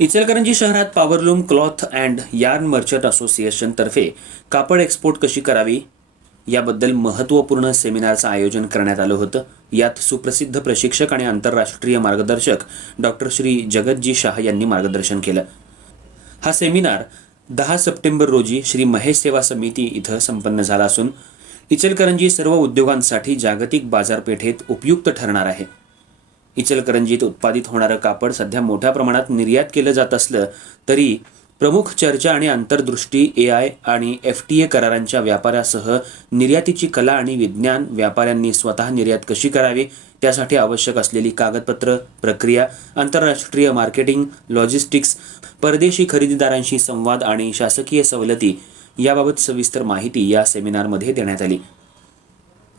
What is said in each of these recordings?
इचलकरंजी शहरात powerloom cloth and yarn merchant असोसिएशनतर्फे कापड export कशी करावी? याबद्दल महत्त्वपूर्ण सेमिनारचं आयोजन करण्यात आलं होतं. यात सुप्रसिद्ध प्रशिक्षक आणि आंतरराष्ट्रीय मार्गदर्शक डॉक्टर श्री जगतजी शाह यांनी मार्गदर्शन केलं. हा सेमिनार दहा सप्टेंबर रोजी श्री महेश सेवा समिती इथं संपन्न झाला असून इचलकरंजी सर्व उद्योगांसाठी जागतिक बाजारपेठेत उपयुक्त ठरणार आहे. इचलकरंजीत उत्पादित होणारं कापड सध्या मोठ्या प्रमाणात निर्यात केलं जात असलं तरी प्रमुख चर्चा आणि अंतर्दृष्टी ए आय आणि एफ टी ए करारांच्या व्यापारासह निर्यातीची कला आणि विज्ञान व्यापाऱ्यांनी स्वतः निर्यात कशी करावी त्यासाठी आवश्यक असलेली कागदपत्र प्रक्रिया आंतरराष्ट्रीय मार्केटिंग लॉजिस्टिक्स परदेशी खरेदीदारांशी संवाद आणि शासकीय सवलती याबाबत सविस्तर माहिती या सेमिनारमध्ये देण्यात आली.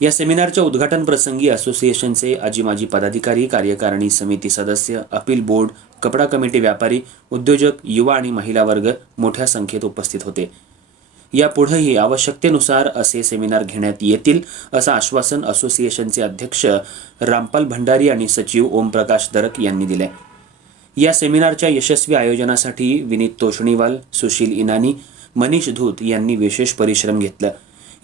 या सेमिनारच्या उद्घाटन प्रसंगी असोसिएशनचे आजी माजी पदाधिकारी कार्यकारिणी समिती सदस्य अपील बोर्ड कपडा कमिटी व्यापारी उद्योजक युवा आणि महिला वर्ग मोठ्या संख्येत उपस्थित होते. यापुढेही आवश्यकतेनुसार असे सेमिनार घेण्यात येतील असं आश्वासन असोसिएशनचे अध्यक्ष रामपाल भंडारी आणि सचिव ओमप्रकाश दरक यांनी दिले. या सेमिनारच्या यशस्वी आयोजनासाठी विनीत तोषणीवाल सुशील इनानी मनीष धूत यांनी विशेष परिश्रम घेतलं.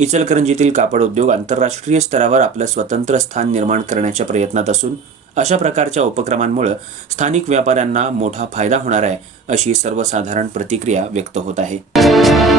इचलकरंजीतील कापड उद्योग आंतरराष्ट्रीय स्तरावर आपलं स्वतंत्र स्थान निर्माण करण्याच्या प्रयत्नात असून अशा प्रकारच्या उपक्रमांमुळे स्थानिक व्यापाऱ्यांना मोठा फायदा होणार आहे अशी सर्वसाधारण प्रतिक्रिया व्यक्त होत आहे.